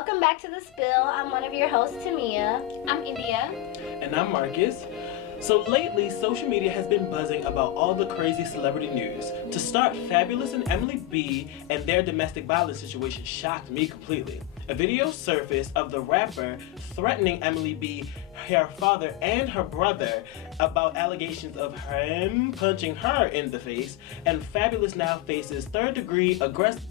welcome back to The Spill. I'm one of your hosts, Tamia. I'm India. And I'm Marcus. So lately, social media has been buzzing about all the crazy celebrity news. To start, Fabulous and Emily B and their domestic violence situation shocked me completely. A video surfaced of the rapper threatening Emily B, her father, and her brother about allegations of him punching her in the face, and Fabulous now faces third-degree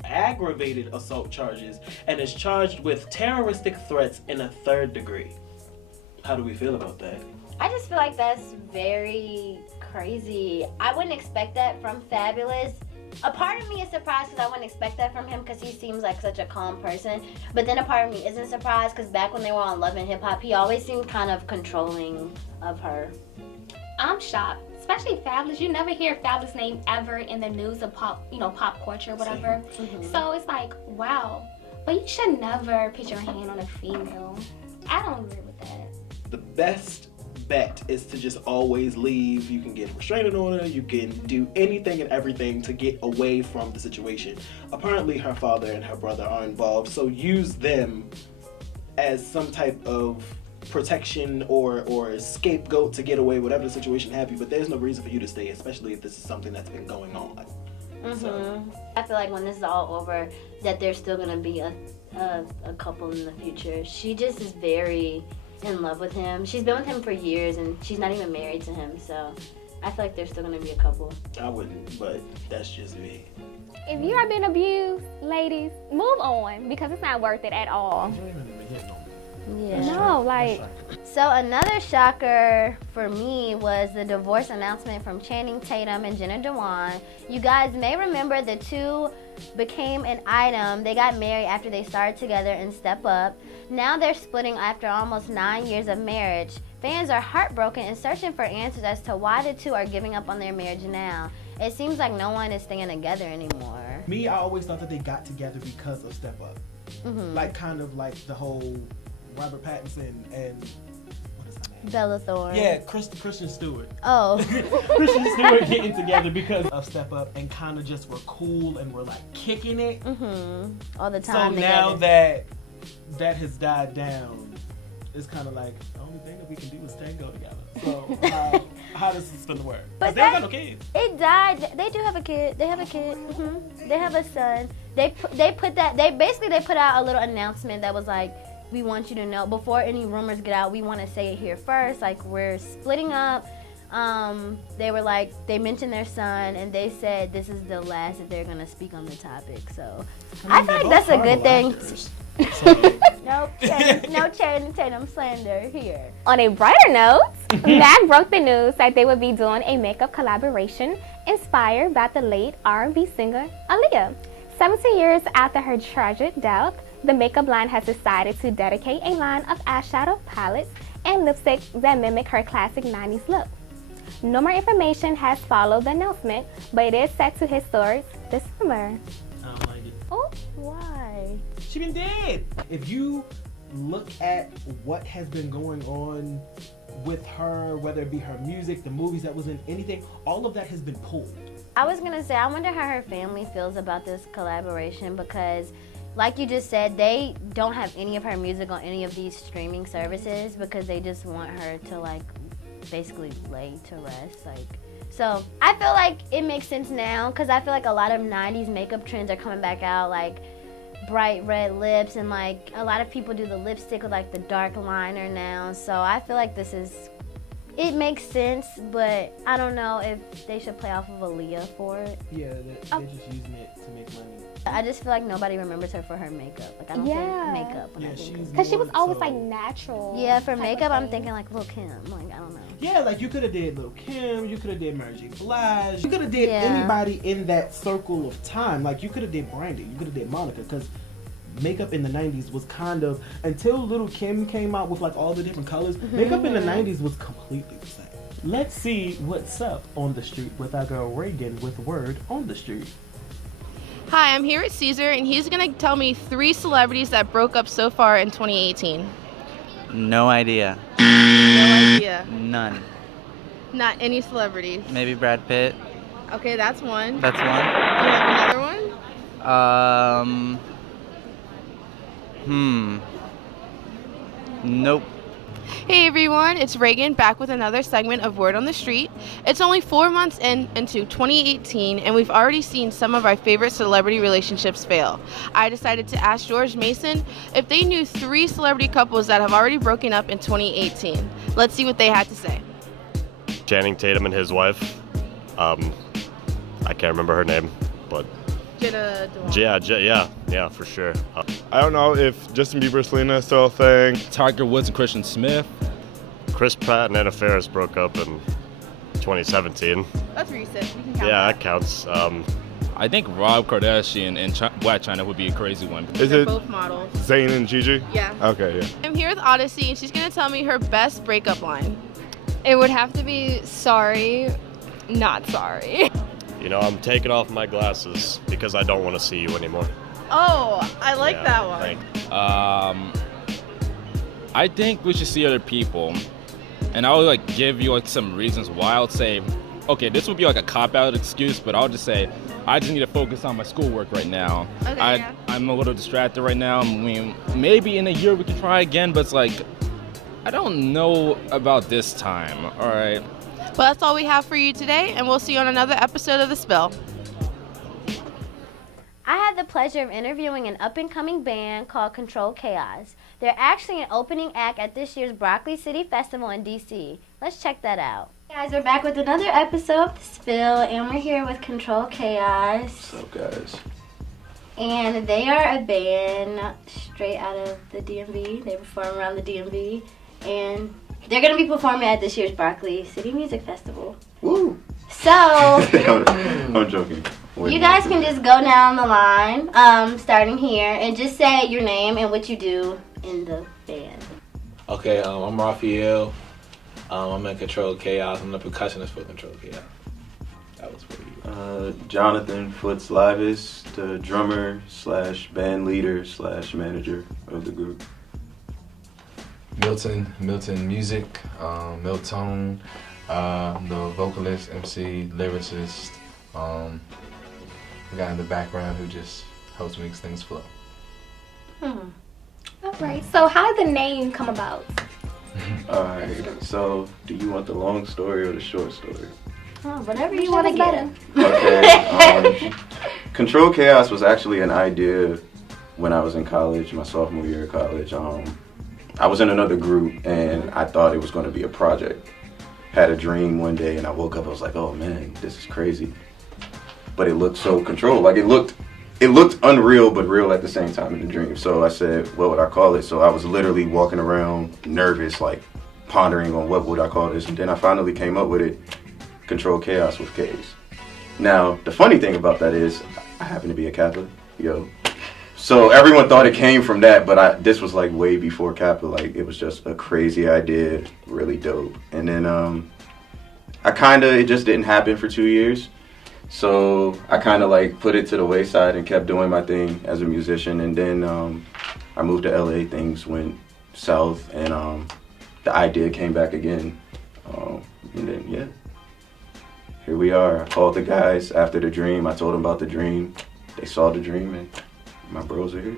aggravated assault charges and is charged with terroristic threats in a third degree. How do we feel about that? I just feel like that's very crazy. I wouldn't expect that from Fabulous. A part of me is surprised because I wouldn't expect that from him because he seems like such a calm person. But then a part of me isn't surprised because back when they were on Love and Hip Hop, he always seemed kind of controlling of her. I'm shocked, especially Fabulous. You never hear Fabulous' name ever in the news of pop culture or whatever. Mm-hmm. So it's like, wow. But you should never put your hand on a female. I don't agree with that. The best bet is to just always leave. You can get a restraining order, you can do anything and everything to get away from the situation. Apparently her father and her brother are involved, so use them as some type of protection or scapegoat to get away, whatever the situation have you, but there's no reason for you to stay, especially if this is something that's been going on. Mm-hmm. So I feel like when this is all over, that there's still gonna be a couple in the future. She just is very in love with him. She's been with him for years and she's not even married to him, so I feel like there's still gonna be a couple. I wouldn't, but that's just me. If you are being abused, ladies, move on because it's not worth it at all. Yeah. No, like, So another shocker for me was the divorce announcement from Channing Tatum and Jenna Dewan. You guys may remember the two became an item. They got married after they started together in Step Up. Now they're splitting after almost 9 years of marriage. Fans are heartbroken and searching for answers as to why the two are giving up on their marriage now. It seems like no one is staying together anymore. Me, I always thought that they got together because of Step Up. Mm-hmm. Like, kind of like the whole Robert Pattinson and what is her name? Bella Thorne. Yeah, Christian Stewart. Oh. Christian Stewart getting together because of Step Up and kind of just were cool and were like kicking it. Mm-hmm. All the So time now together. that has died down, it's kind of like the only thing that we can do is tango together. So how does this gonna work? But Because they don't got no kids. It died. They do have a kid. They have a kid. Mm-hmm. They have a son. They put out a little announcement that was like, we want you to know before any rumors get out. We want to say it here first. Like, we're splitting up. They were like, they mentioned their son and they said this is the last that they're gonna speak on the topic. So I feel like that's a good thing. No Channing Tatum slander here. on a brighter note, MAC broke the news that they would be doing a makeup collaboration inspired by the late R&B singer Aaliyah. 17 years after her tragic death, the makeup line has decided to dedicate a line of eyeshadow palettes and lipstick that mimic her classic 90s look. No more information has followed the announcement, but it is set to hit stores this summer. I don't like it. Oh, why? She been dead. If you look at what has been going on with her, whether it be her music, the movies that was in, anything, all of that has been pulled. I was gonna say, I wonder how her family feels about this collaboration because, like you just said, they don't have any of her music on any of these streaming services because they just want her to, like, basically lay to rest. Like, so I feel like it makes sense now because I feel like a lot of 90s makeup trends are coming back out, like bright red lips, and like a lot of people do the lipstick with like the dark liner now. So I feel like it makes sense, but I don't know if they should play off of Aaliyah for it. Yeah, they're just using it to make money. I just feel like nobody remembers her for her makeup. Like, I don't Yeah. think makeup when I Yeah, think she's of Because she was more always so- like natural. Yeah, for type of makeup, I'm thing. thinking like Lil' Kim. Like, I don't know. Yeah, like you could have did Lil' Kim, you could have did Mary J. Blige, you could have did Yeah. anybody in that circle of time. Like you could have did Brandy, you could have did Monica, because makeup in the 90s was kind of, until Lil' Kim came out with like all the different colors, makeup in the 90s was completely the same. Let's see what's up on the street with our girl Reagan with Word on the Street. Hi, I'm here with Caesar, and he's going to tell me 3 celebrities that broke up so far in 2018. No idea. No idea. None. Not any celebrities. Maybe Brad Pitt. Okay, that's one. That's one. Do you have another one? Nope. Hey everyone, it's Reagan back with another segment of Word on the Street. It's only 4 months into 2018 and we've already seen some of our favorite celebrity relationships fail. I decided to ask George Mason if they knew 3 celebrity couples that have already broken up in 2018. Let's see what they had to say. Channing Tatum and his wife. I can't remember her name, but Jenna Dewan. yeah, for sure. I don't know if Justin Bieber, Selena is still a thing. Tiger Woods and Christian Smith. Chris Pratt and Anna Faris broke up in 2017. That's recent. We can count Yeah, that. that counts. I think Rob Kardashian and Blac Chyna would be a crazy one. Is They're it both models. Zayn and Gigi? Yeah. Okay, yeah. I'm here with Odyssey and she's gonna tell me her best breakup line. It would have to be sorry, not sorry. You know, I'm taking off my glasses because I don't want to see you anymore. Oh, I like Yeah, that one. thank- I think we should see other people, and I'll like give you like some reasons why. I'll say, okay, this would be like a cop-out excuse, but I'll just say, I just need to focus on my schoolwork right now. Okay, yeah. I'm a little distracted right now. I mean, maybe in a year we can try again, but it's like, I don't know about this time. All right. Well, that's all we have for you today, and we'll see you on another episode of The Spill. I had the pleasure of interviewing an up-and-coming band called Control Chaos. They're actually an opening act at this year's Broccoli City Festival in D.C. Let's check that out. Guys, we're back with another episode of The Spill, and we're here with Control Chaos. What's up, guys? And they are a band straight out of the DMV. They perform around the DMV, and they're going to be performing at this year's Broccoli City Music Festival. Woo! So, I'm joking. Wait, you guys can just go down the line, starting here, and just say your name and what you do in the band. Okay, I'm Raphael. I'm in Control Chaos. I'm the percussionist for Control Chaos. That was for you. Jonathan Foots Livis, the drummer / band leader / manager of the group. Milton Music, Milton, the vocalist, MC, lyricist, the guy in the background who just helps make things flow. All right. So how did the name come about? Alright, so do you want the long story or the short story? Oh, whatever you want to get. Okay. Control Chaos was actually an idea when I was in college, my sophomore year of college. I was in another group and I thought it was going to be a project. Had a dream one day and I woke up, I was like, oh man, this is crazy. But it looked so controlled. Like it looked unreal but real at the same time in the dream. So I said, what would I call it? So I was literally walking around nervous, like pondering on what would I call this. And then I finally came up with it, Control Chaos with K's. Now, the funny thing about that is I happen to be a Catholic, So everyone thought it came from that, but this was like way before Kappa. Like it was just a crazy idea, really dope. And then it just didn't happen for 2 years. So I kind of like put it to the wayside and kept doing my thing as a musician. And then I moved to LA, things went south, and the idea came back again. And then, yeah, here we are. I called the guys after the dream. I told them about the dream. They saw the dream, and my bros are here.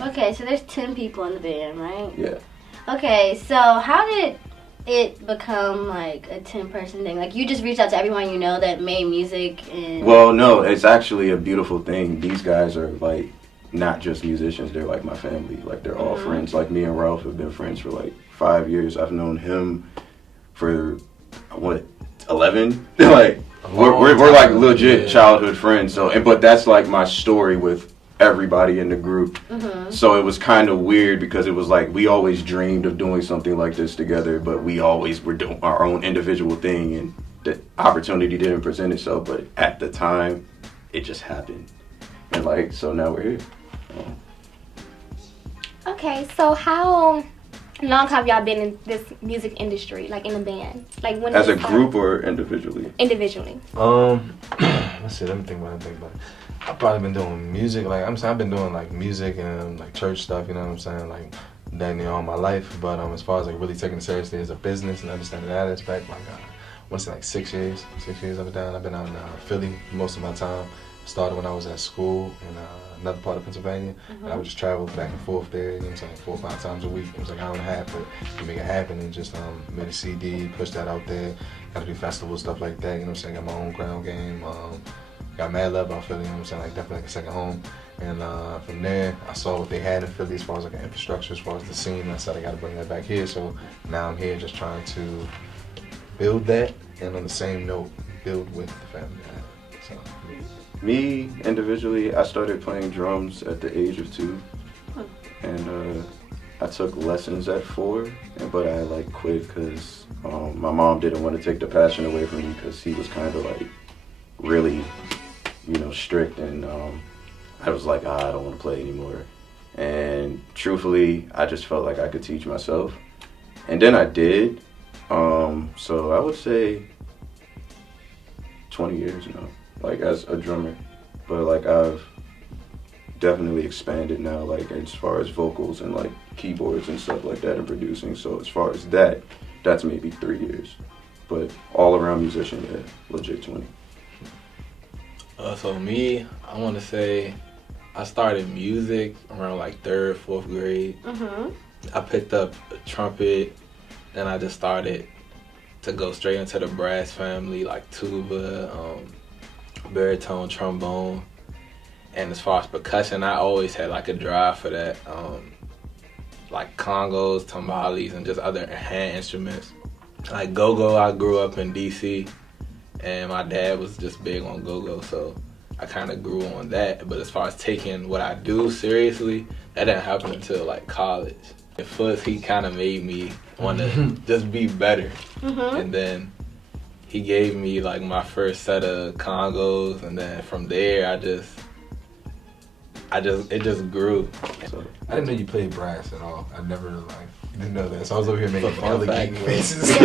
Okay, so there's 10 people in the band, right? Yeah. Okay, so how did it become like a 10-person thing? Like you just reached out to everyone you know that made music and... Well, no, it's actually a beautiful thing. These guys are like not just musicians, they're like my family. Like they're all friends. Like me and Ralph have been friends for like 5 years. I've known him for 11? Like we're like legit childhood friends. So but that's like my story with everybody in the group. So it was kind of weird because it was like we always dreamed of doing something like this together, but we always were doing our own individual thing, and the opportunity didn't present itself. But at the time, it just happened, and like so now we're here. Okay, so how long have y'all been in this music industry, like in a band? Like when As did a it start? group or individually? Individually. Let's see, let me think about it. I've probably been doing music, like I'm saying, I've been doing like music and like church stuff, you know what I'm saying, like that all my life. But as far as like really taking it seriously as a business and understanding that aspect, like I want to say like 6 years. 6 years I've been down. I've been out in Philly most of my time, Started when I was at school in another part of Pennsylvania. And I would just travel back and forth there, you know what I'm saying, 4 or 5 times a week. It was like an hour and a half, but we make it happen and just made a CD, pushed that out there, got to do festivals, stuff like that, you know what I'm saying, got my own ground game, got mad love about Philly, you know what I'm saying, like definitely like a second home. And from there, I saw what they had in Philly as far as like an infrastructure, as far as the scene, and I said I got to bring that back here, so now I'm here just trying to build that, and on the same note, build with the family I have. So. Me, individually, I started playing drums at the age of 2. And I took lessons at 4, but I like quit because my mom didn't want to take the passion away from me because he was kind of like really, you know, strict, and I was like, I don't want to play anymore. And truthfully, I just felt like I could teach myself. And then I did. So I would say 20 years now, like as a drummer. But like I've definitely expanded now, like as far as vocals and like keyboards and stuff like that and producing. So as far as that, that's maybe 3 years. But all around musician, yeah, legit 20. So me, I want to say I started music around like 3rd, 4th grade. I picked up a trumpet, and I just started to go straight into the brass family, like tuba, baritone, trombone. And as far as percussion, I always had like a drive for that, like congos, timbales, and just other hand instruments. Like go-go, I grew up in DC, and my dad was just big on go-go, so I kind of grew on that. But as far as taking what I do seriously, that didn't happen until like college. At first, he kind of made me want to just be better. And then he gave me like my first set of congos, and then from there, it just grew. So I didn't know you played brass at all. I never didn't know that. So I was over here making fun geek faces.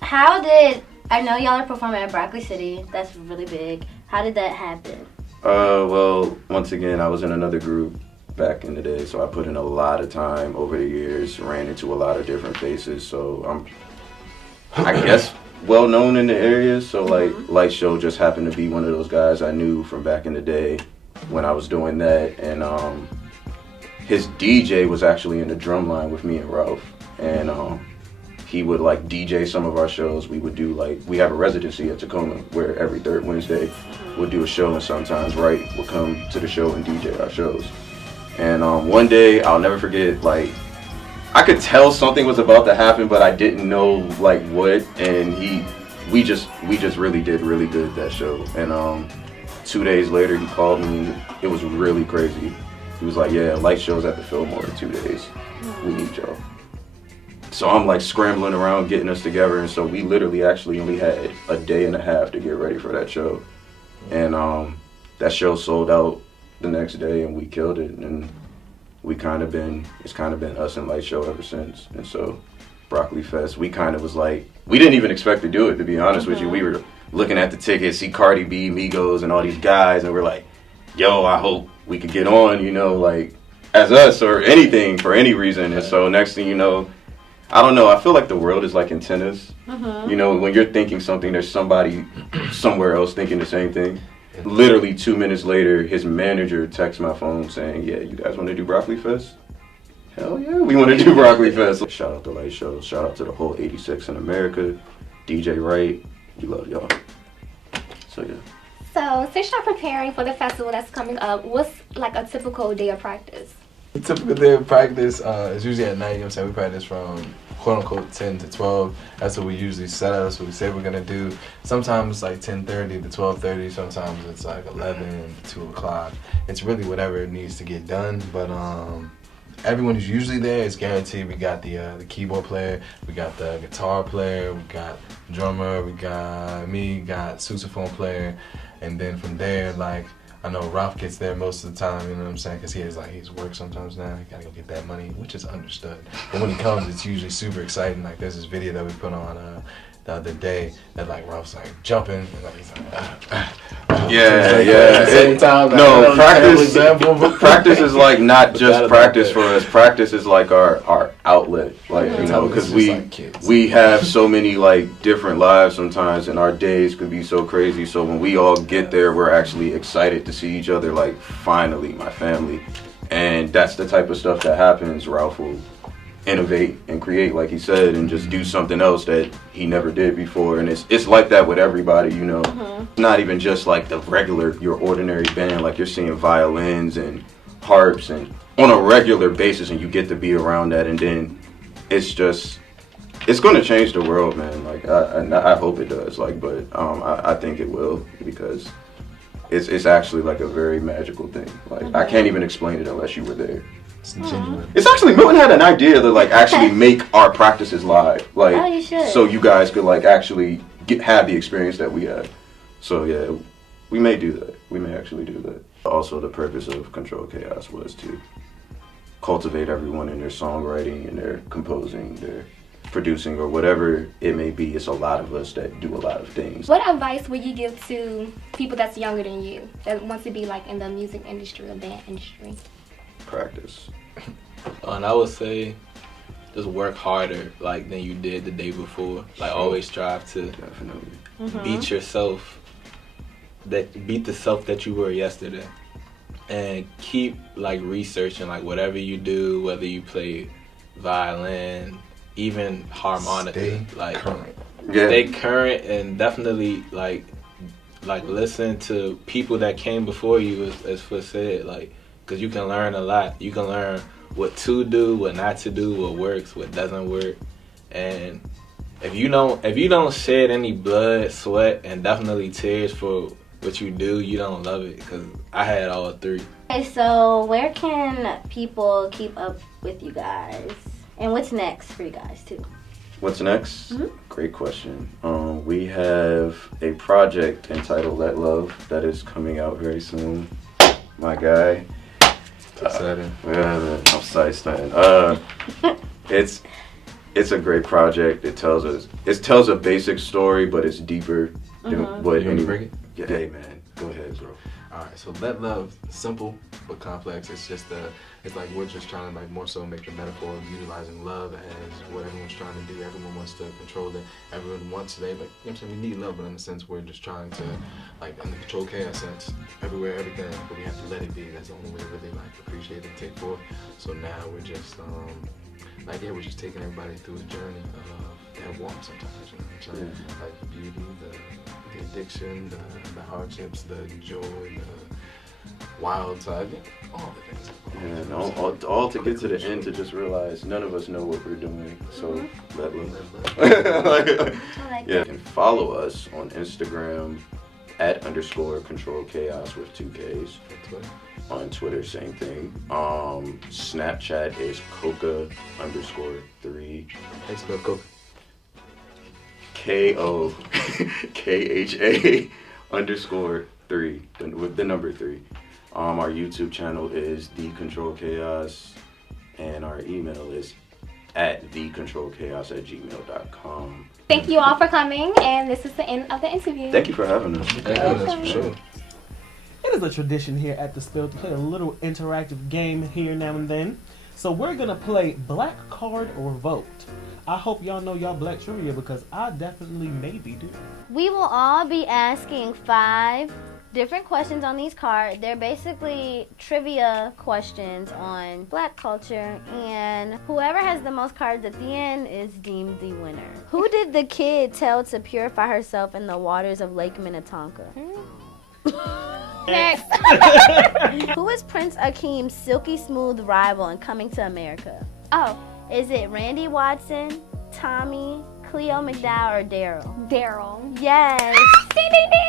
How did, I know y'all are performing at Broccoli City, that's really big. How did that happen? Well, once again, I was in another group back in the day, so I put in a lot of time over the years, ran into a lot of different faces, so I'm, I guess, well known in the area. So like Light Show just happened to be one of those guys I knew from back in the day when I was doing that, and his DJ was actually in the drum line with me and Ralph, and he would like DJ some of our shows. We would do like, we have a residency at Tacoma where every 3rd Wednesday we'll do a show, and sometimes Wright will come to the show and DJ our shows. And one day, I'll never forget, like, I could tell something was about to happen, but I didn't know like what, and we just really did really good that show. And 2 days later, he called me. It was really crazy. He was like, yeah, Light Show's at the Fillmore in 2 days. We need y'all. So I'm like scrambling around getting us together, and so we literally actually only had a day and a half to get ready for that show. And that show sold out the next day, and we killed it. And it's kind of been us and Light Show ever since. And so Broccoli Fest, we kind of was like, we didn't even expect to do it, to be honest with you. We were looking at the tickets, see Cardi B, Migos, and all these guys, and we're like, yo, I hope we could get on, you know, like as us or anything for any reason. And so next thing you know, I don't know, I feel like the world is like in tennis. You know, when you're thinking something, there's somebody somewhere else thinking the same thing. Literally 2 minutes later, his manager texts my phone saying, yeah, you guys want to do Broccoli Fest? Hell yeah, we want to do Broccoli Fest. Shout out to Light Show, shout out to the whole 86 in America, DJ Wright, we love y'all. So yeah. So since you're preparing for the festival that's coming up, what's like a typical day of practice? The typical day of practice is usually at night, you know what I'm saying? We practice from quote-unquote 10 to 12. That's what we usually set up. That's what we say we're going to do. Sometimes it's like 10:30 to 12:30. Sometimes it's like 11 to 2 o'clock. It's really whatever needs to get done. But everyone who's usually there is guaranteed. We got the keyboard player, we got the guitar player, we got drummer, we got me, got sousaphone player. And then from there, like, I know Ralph gets there most of the time, you know what I'm saying? Because he's work sometimes now. He gotta go get that money, which is understood. But when he comes, it's usually super exciting. Like, there's this video that we put on the other day that like Ralph's like jumping and like he's like Yeah. At the same time, like, No, practice. Example, but Practice is like not just practice for us. Practice is like our outlet, like you know, because we have so many like different lives sometimes, and our days could be so crazy. So when we all get there, we're actually excited to see each other. Like finally, my family, and that's the type of stuff that happens. Ralph will innovate and create, like he said, and just do something else that he never did before. And it's like that with everybody, you know. Not even just like the regular, your ordinary band. Like you're seeing violins and harps and on a regular basis, and you get to be around that, and then it's going to change the world, man. Like I hope it does. Like, but I think it will, because it's actually like a very magical thing. Like I can't even explain it unless you were there. It's genuine. It's actually, Milton had an idea to like actually make our practices live, like you should. so you guys could like actually have the experience that we had. So yeah, we may do that. We may actually do that. Also, the purpose of Control Chaos was to cultivate everyone in their songwriting and their composing, their producing, or whatever it may be. It's a lot of us that do a lot of things. What advice would you give to people that's younger than you that wants to be like in the music industry or band industry? Practice. And I would say just work harder like than you did the day before. Like always strive to beat yourself, beat the self that you were yesterday, and keep like researching like whatever you do, whether you play violin, even harmonica, stay current, and definitely like listen to people that came before you, as Foot said, like, because you can learn a lot. You can learn what to do, what not to do, what works, what doesn't work. And if you don't shed any blood, sweat, and definitely tears for what you do, you don't love it, because I had all three. Okay, so where can people keep up with you guys? And what's next for you guys too? What's next? Great question. We have a project entitled Let Love that is coming out very soon. My guy. Exciting. Yeah, man, I'm psyched, man. It's a great project. It tells a basic story, but it's deeper than what any. Bring it? Yeah, hey man, go ahead, bro. Alright, so Let Love, simple but complex. It's just it's like we're just trying to like more so make the metaphor of utilizing love as what everyone's trying to do. Everyone wants to control it. Everyone wants today, but you know what I'm saying, we need love, but in a sense we're just trying to, like in the Control Chaos sense, everywhere, everything, but we have to let it be. That's the only way to really like appreciate and take forth. So now we're just we're just taking everybody through the journey of that walk sometimes, you know, like the beauty, the addiction, the hardships, the joy, the wild side, all the things. Yeah, and all to get to the end, to just realize none of us know what we're doing. So let love. Yeah, and follow us on Instagram @_Control Chaos with 2 Ks. On Twitter, same thing. Snapchat is Coca_3. Hey, spell Coca. KOKHA_3 with the number 3. Our YouTube channel is The Control Chaos, and our email is @thecontrolchaos@gmail.com. Thank you all for coming, and this is the end of the interview. Thank you for having us. For sure. It is a tradition here at The Spill to play a little interactive game here now and then. So we're going to play Black Card or Vote. I hope y'all know y'all black trivia, because I definitely maybe do. We will all be asking 5 different questions on these cards. They're basically trivia questions on black culture, and whoever has the most cards at the end is deemed the winner. Who did the kid tell to purify herself in the waters of Lake Minnetonka? Next. Who is Prince Akeem's silky smooth rival in Coming to America? Oh, is it Randy Watson, Tommy, Cleo McDowell, or Daryl? Daryl. Yes. Ding, ding, ding.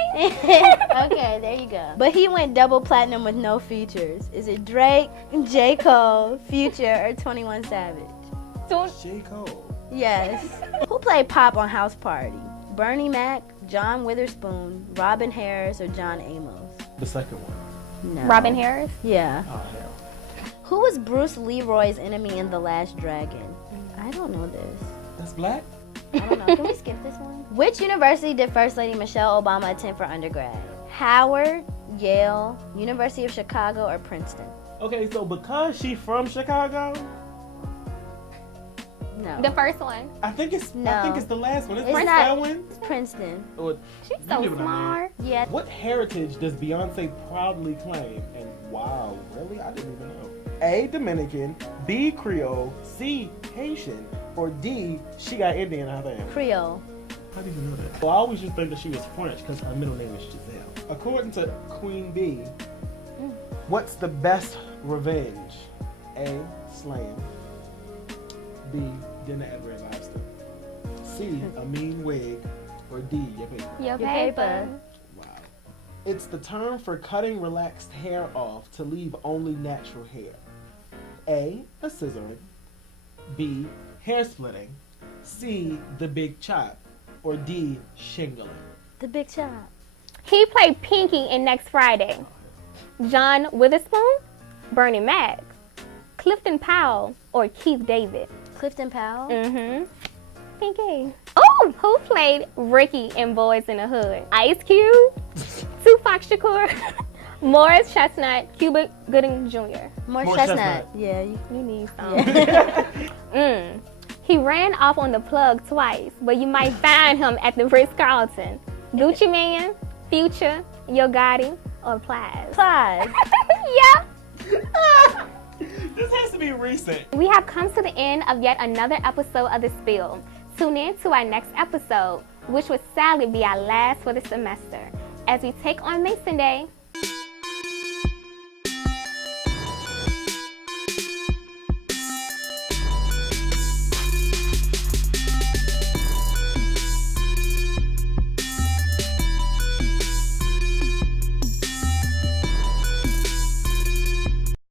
Okay, there you go. But he went double platinum with no features. Is it Drake, J. Cole, Future, or 21 Savage? J. Cole. Yes. Who played Pop on House Party? Bernie Mac, John Witherspoon, Robin Harris, or John Amos? The second one. No. Robin Harris? Yeah. Oh, hell. Who was Bruce Leroy's enemy in The Last Dragon? I don't know this. That's black? I don't know. Can we skip this one? Which university did First Lady Michelle Obama attend for undergrad? Howard, Yale, University of Chicago, or Princeton? Okay, so because she from Chicago, No. The first one. I think it's the last one. It's It's that not. one. It's Princeton. Or, She's you so get what I mean. smart. Yeah. What heritage does Beyonce proudly claim? And wow, really? I didn't even know. A, Dominican, B, Creole, C, Haitian, or D, she got Indian in her name. Creole. How do you know that? Well, I always just think that she was French because her middle name is Giselle. According to Queen B, what's the best revenge? A, slam. B, dinner at Red Lobster. C, a mean wig. Or D, your paper. Your paper. Wow. It's the term for cutting relaxed hair off to leave only natural hair. A scissoring. B, hair splitting. C, the big chop. Or D, shingling. The Big Chop. He played Pinky in Next Friday. John Witherspoon, Bernie Mac, Clifton Powell, or Keith David. Clifton Powell. Mm-hmm. Pinky. Oh, who played Ricky in Boys in the Hood? Ice Cube, Tupac Shakur, Morris Chestnut, Cuba Gooding Jr. Morris Chestnut. Yeah. You need some. He ran off on the plug twice, but you might find him at the Ritz-Carlton. Gucci Man, Future, Yo Gotti, or Plies. Plies. Yep. This has to be recent. We have come to the end of yet another episode of The Spill. Tune in to our next episode, which will sadly be our last for the semester, as we take on Mason Day